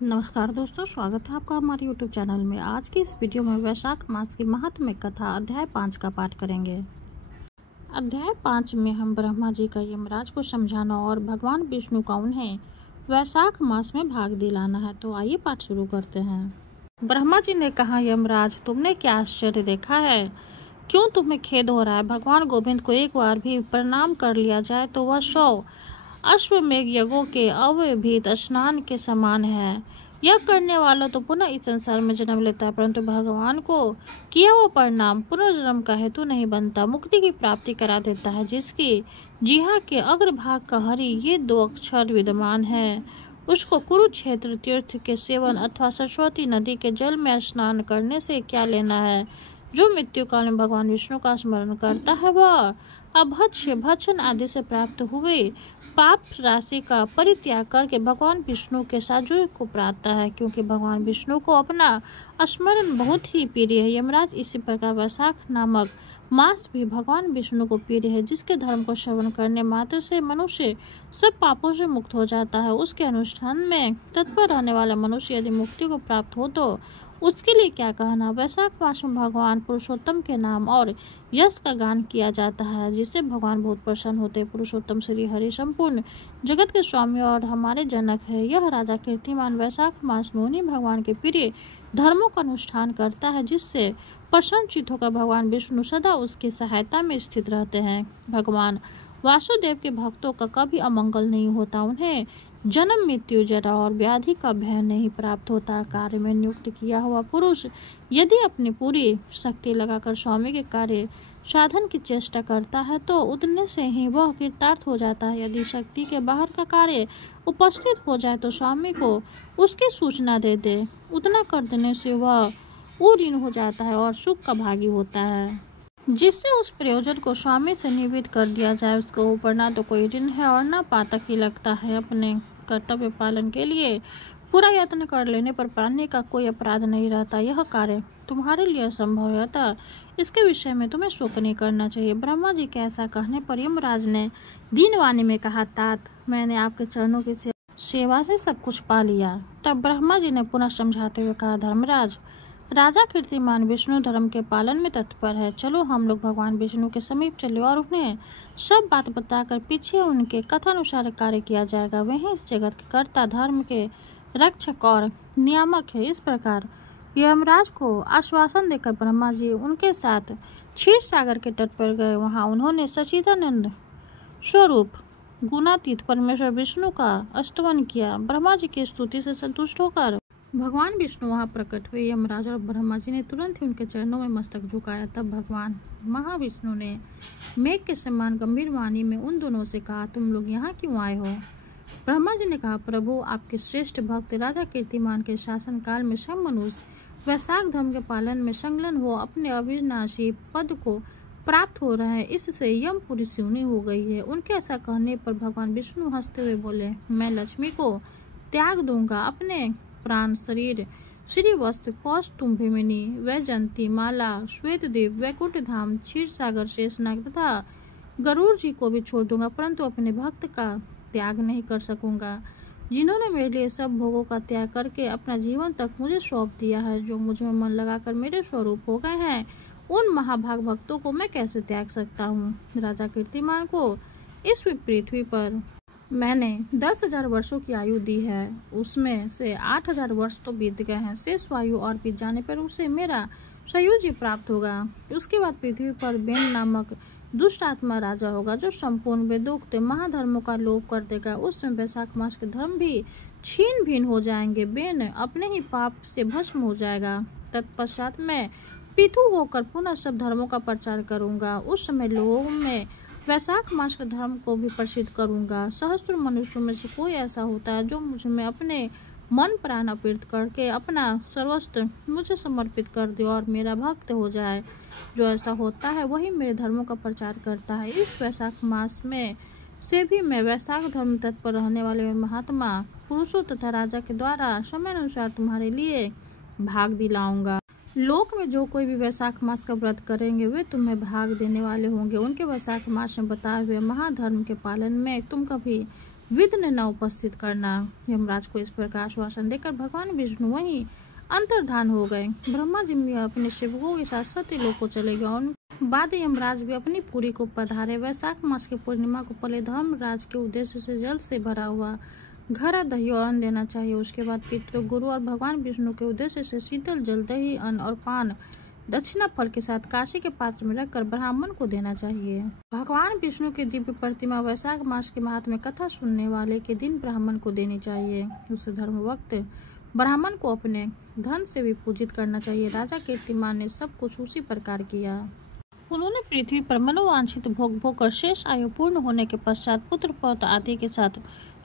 नमस्कार दोस्तों, स्वागत है आपका हमारे YouTube चैनल में। आज की इस वीडियो में वैशाख मास की महात्म्य कथा अध्याय 5 का पाठ करेंगे। अध्याय 5 में हम ब्रह्मा जी का यमराज को समझाना और भगवान विष्णु का उन्हें वैशाख मास में भाग दिलाना है। तो आइए पाठ शुरू करते हैं। ब्रह्मा जी ने कहा, यमराज तुमने क्या आश्चर्य देखा है? क्यों तुम्हें खेद हो रहा है? भगवान गोविंद को एक बार भी प्रणाम कर लिया जाए तो वह 100 अश्वमेघ यज्ञों के अवभित स्नान के समान है। यह करने वाला तो पुनः इस संसार में जन्म लेता है, परंतु भगवान को किया हुआ परिणाम पुनर्जन्म का हेतु नहीं बनता, मुक्ति की प्राप्ति करा देता है। जिसकी जिहा के अग्रभाग का हरि ये 2 अक्षर विद्यमान है, उसको कुरुक्षेत्र तीर्थ के सेवन अथवा सरस्वती नदी के जल में स्नान करने से क्या लेना है। जो मृत्यु काल में भगवान विष्णु का स्मरण करता है वह अभक्ष्य भक्षण आदि से प्राप्त हुए पाप राशि का परित्याग करके भगवान विष्णु के साथ जुड़ को प्राप्त है, क्योंकि भगवान विष्णु को अपना स्मरण बहुत ही प्रिय है। यमराज इसी प्रकार वैशाख नामक मास भी भगवान विष्णु को प्रिय है, जिसके धर्म को श्रवण करने मात्र से मनुष्य सब पापों से मुक्त हो जाता है। उसके अनुष्ठान में तत्पर रहने वाला मनुष्य यदि मुक्ति को प्राप्त हो तो उसके लिए क्या कहना। वैशाख मास में भगवान पुरुषोत्तम के नाम और यश का गान किया जाता है, जिससे भगवान बहुत प्रसन्न होते हैं। पुरुषोत्तम श्री हरि संपूर्ण जगत के स्वामी और हमारे जनक है। यह राजा कीर्तिमान वैशाख मास में उन्हीं भगवान के प्रिय धर्मों का अनुष्ठान करता है, जिससे प्रसन्नचित्त होकर भगवान विष्णु सदा उसकी सहायता में स्थित रहते हैं। भगवान वासुदेव के भक्तों का कभी अमंगल नहीं होता, उन्हें जन्म मृत्यु जरा और व्याधि का भय नहीं प्राप्त होता। कार्य में नियुक्त किया हुआ पुरुष यदि अपनी पूरी शक्ति लगाकर स्वामी के कार्य साधन की चेष्टा करता है तो उतने से ही वह कृतार्थ हो जाता है। यदि शक्ति के बाहर का कार्य उपस्थित हो जाए तो स्वामी को उसकी सूचना दे दे, उतना कर देने से वह ऊऋण हो जाता है और सुख का भागी होता है। जिससे उस प्रयोजन को स्वामी से निवृत्त कर दिया जाए, उसके ऊपर ना तो कोई ऋण है और ना पातक ही लगता है। अपने कर्तव्य पालन के लिए पूरा यत्न कर लेने पर पाने का कोई अपराध नहीं रहता। यह कार्य तुम्हारे लिए असंभव है, अतः इसके विषय में तुम्हें शोक नहीं करना चाहिए। ब्रह्मा जी के ऐसा कहने पर यमराज ने दीनवाणी में कहा, तात मैंने आपके चरणों की सेवा से सब कुछ पा लिया। तब ब्रह्मा जी ने पुनः समझाते हुए कहा, धर्मराज राजा कीर्तिमान विष्णु धर्म के पालन में तत्पर है। चलो हम लोग भगवान विष्णु के समीप चले और उन्हें सब बात बताकर पीछे उनके कथानुसार कार्य किया जाएगा। वही इस जगत के कर्ता, धर्म के रक्षक और नियामक है। इस प्रकार यमराज को आश्वासन देकर ब्रह्मा जी उनके साथ क्षीर सागर के तट पर गए। वहां उन्होंने सच्चिदानंद स्वरूप गुणातीत परमेश्वर विष्णु का स्तवन किया। ब्रह्मा जी की स्तुति से संतुष्ट होकर भगवान विष्णु वहां प्रकट हुए। यमराज और ब्रह्मा जी ने तुरंत ही उनके चरणों में मस्तक झुकाया। तब भगवान महाविष्णु ने मेघ के समान गंभीर वाणी में उन दोनों से कहा, तुम लोग यहाँ क्यों आए हो? ब्रह्मा जी ने कहा, प्रभु आपके श्रेष्ठ भक्त राजा कीर्तिमान के शासन काल में सब मनुष्य वैशाख धर्म के पालन में संलग्न हो अपने अविनाशी पद को प्राप्त हो रहे हैं। इससे यमपुरी सिवनी हो गई है। उनके ऐसा कहने पर भगवान विष्णु हंसते हुए बोले, मैं लक्ष्मी को त्याग दूंगा। अपने प्राण शरीर श्री वस्त्र कौस्तुभमिनी वैजंती माला श्वेतद्वीप वैकुंठ धाम क्षीर सागर शेषनाग तथा गरुड़ जी को भी छोड़ दूंगा, परंतु अपने भक्त का त्याग नहीं कर सकूंगा, जिन्होंने मेरे लिए सब भोगों का त्याग करके अपना जीवन तक मुझे सौंप दिया है। जो मुझ में मन लगाकर मेरे स्वरूप हो गए हैं, उन महाभाग भक्तों को मैं कैसे त्याग सकता हूँ। राजा कीर्तिमान को इस पृथ्वी पर मैंने 10,000 वर्षों की आयु दी है, उसमें से 8,000 वर्ष तो बीत गए हैं। शेष वायु और बीत जाने पर उसे मेरा सयुजी प्राप्त होगा। उसके बाद पृथ्वी पर बेन नामक दुष्ट आत्मा राजा होगा, जो संपूर्ण वेदोक्त महाधर्मों का लोप कर देगा। उस समय वैशाख मास के धर्म भी छीन भिन हो जाएंगे। बेन अपने ही पाप से भस्म हो जाएगा। तत्पश्चात मैं पृथु होकर पुनः सब धर्मों का प्रचार करूंगा। उस समय लोगों में वैशाख मास के धर्म को भी प्रसिद्ध करूंगा। सहस्त्र मनुष्यों में से कोई ऐसा होता है जो मुझ में अपने मन प्राण अर्पित करके अपना सर्वस्व मुझे समर्पित कर दे और मेरा भक्त हो जाए। जो ऐसा होता है वही मेरे धर्मों का प्रचार करता है। इस वैशाख मास में से भी मैं वैशाख धर्म तत्पर रहने वाले महात्मा पुरुषों तथा राजा के द्वारा समय अनुसार तुम्हारे लिए भाग दिलाऊंगा। लोक में जो कोई भी वैशाख मास का व्रत करेंगे वे तुम्हें भाग देने वाले होंगे। उनके वैशाख मास में बताए हुए महाधर्म के पालन में तुम कभी विघ्न न उपस्थित करना। यमराज को इस प्रकार आश्वासन देकर भगवान विष्णु वहीं अंतर्धान हो गए। ब्रह्मा जी भी अपने सेवकों के साथ सत्यलोक को चले गए और बाद यमराज भी अपनी पुरी को पधारे। वैशाख मास की पूर्णिमा को पहले धर्मराज के उद्देश्य से जल से भरा हुआ घड़ा दही और अन्न देना चाहिए। उसके बाद पितृ, गुरु और भगवान विष्णु के उद्देश्य से शीतल जल, दही, अन्न और पान दक्षिणा फल के साथ कांसे के पात्र में रखकर ब्राह्मण को देना चाहिए। भगवान विष्णु की दिव्य प्रतिमा वैशाख मास के महात्म्य कथा सुनने वाले के दिन ब्राह्मण को देनी चाहिए। उस धर्म वक्त ब्राह्मण को अपने धन से भी पूजित करना चाहिए। राजा कीर्तिमान ने सब कुछ उसी प्रकार किया। उन्होंने पृथ्वी पर मनोवांछित भोग भोगकर शेष आयु पूर्ण होने के पश्चात पुत्र पौत्र आदि के साथ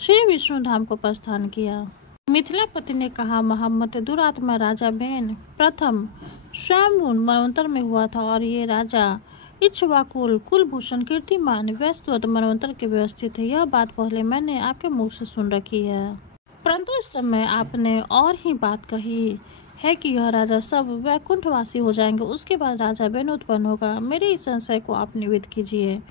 श्री विष्णु धाम को प्रस्थान किया। मिथिलापति ने कहा, मोहम्मद दुरात्मा राजा बेन प्रथम स्वयं मनवंतर में हुआ था और ये राजा इक्ष्वाकुल कुलभूषण कीर्तिमान वैश्वत मनवंतर के व्यवस्थित है। यह बात पहले मैंने आपके मुख से सुन रखी है, परंतु इस समय आपने और ही बात कही है कि यह राजा सब वैकुंठवासी हो जाएंगे। उसके बाद राजा बेन उत्पन्न होगा। मेरे इस संशय को आप निवृत्त कीजिए।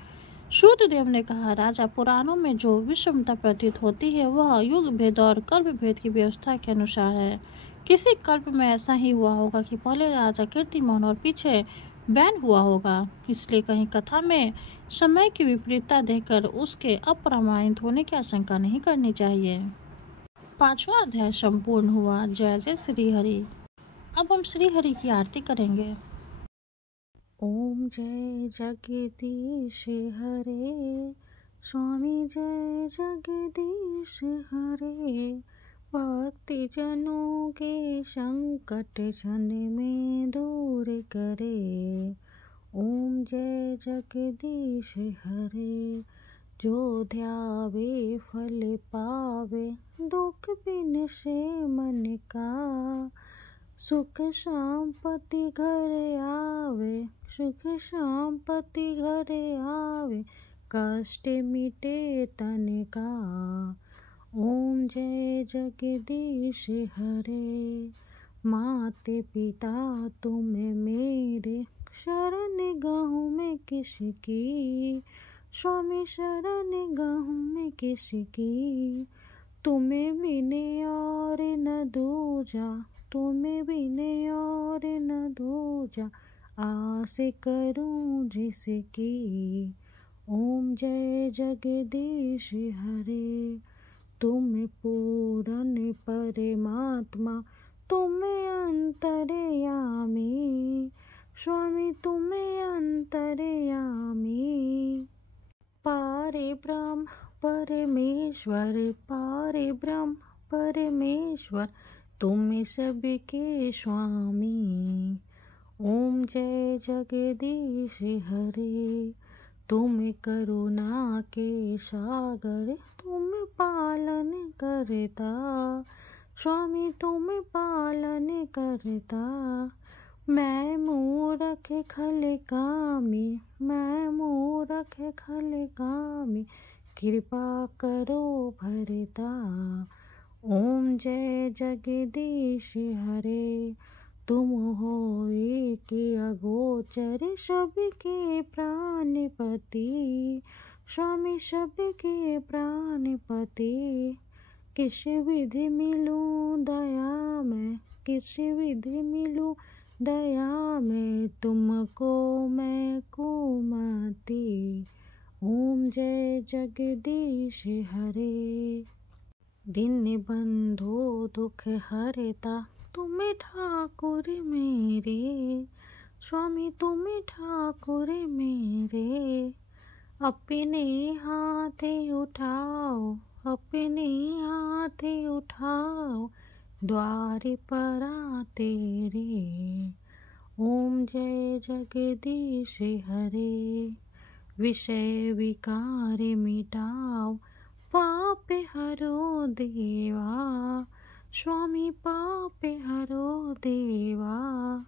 सूर्यदेव ने कहा, राजा पुराणों में जो विषमता प्रतीत होती है वह युग भेद और कल्प भेद की व्यवस्था के अनुसार है। किसी कल्प में ऐसा ही हुआ होगा कि पहले राजा कीर्तिमान और पीछे बैन हुआ होगा। इसलिए कहीं कथा में समय की विपरीतता देखकर उसके अप्रमाणित होने की आशंका नहीं करनी चाहिए। 5वां अध्याय संपूर्ण हुआ। जय जय श्री हरि। अब हम श्री हरि की आरती करेंगे। ओम जय जगदीश हरे, स्वामी जय जगदीश हरे। भक्ति जनों के संकट जन में दूर करे। ओम जय जगदीश हरे, जो ध्यावे फल पावे, दुख बिन से मन का। सुख शांति घर आवे, सुख शांति घर आवे, कष्ट मिटे तन का। ओम जय जगदीश हरे, माते पिता तुम मेरे, शरण गहूँ में किसकी। स्वामी शरण गहूँ में किसकी, तुम्हें बिने और न दूजा, तुम्हें बिने और न दूजा, आस करूं जिसकी। ओम जय जगदीश हरे, तुम पूर्ण परमात्मा, तुम अंतर्यामी। स्वामी तुम अंतर्यामी। पारे ब्रह्म परमेश्वर, पारे ब्रह्म परमेश्वर, तुम सबके स्वामी। ओम जय जगदीश हरे, तुम करुणा के सागर, तुम पालन करता। स्वामी तुम पालन करता। मैं मूरख खल कामी, मैं मूरख खल कामी, कृपा करो भरता। ओम जय जगदीश हरे, तुम हो एक अगोचर, सबके प्राणपति। स्वामी सबके प्राणपति। किस विधि मिलूं दया में, किस विधि मिलूं दया में, तुमको मैं कुमति। ओम जय जगदीश हरे, दिन बंधो दुख हरता, तुम ठाकुर मेरे। स्वामी तुम ठाकुर मेरे। अपने हाथ उठाओ, अपने हाथ उठाओ, द्वार पर तेरे। ओम जय जगदीश हरे, विषय विकार मिटाओ, पाप हरो देवा। स्वामी पाप हरो देवा।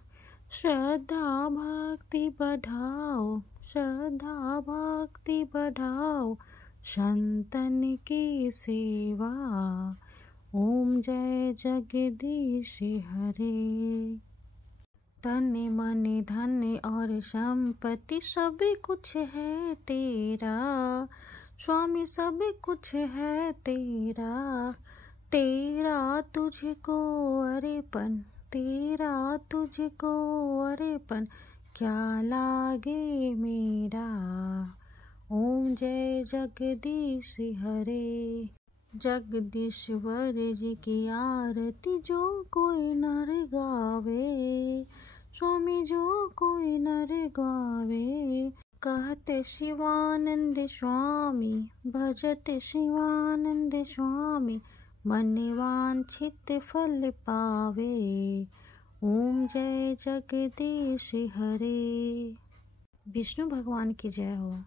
श्रद्धा भक्ति बढ़ाओ, श्रद्धा भक्ति बढ़ाओ, संतन की सेवा। ओम जय जगदीश हरे, तन मन धन और संपत्ति सब कुछ है तेरा। स्वामी सब कुछ है तेरा, तेरा तुझको अरेपन, तेरा तुझको अरेपन, क्या लागे मेरा। ओम जय जगदीश हरे। जगदीश्वर जी की आरती जो कोई नर गावे, स्वामी जो कोई नर गावे। कहते शिवानंद स्वामी, भजते शिवानंद स्वामी, मन वांछित फल पावे। ओम जय जगदीश हरे। विष्णु भगवान की जय हो।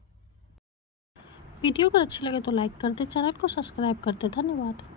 वीडियो अगर अच्छी लगे तो लाइक कर दे, चैनल को सब्सक्राइब कर दे। धन्यवाद।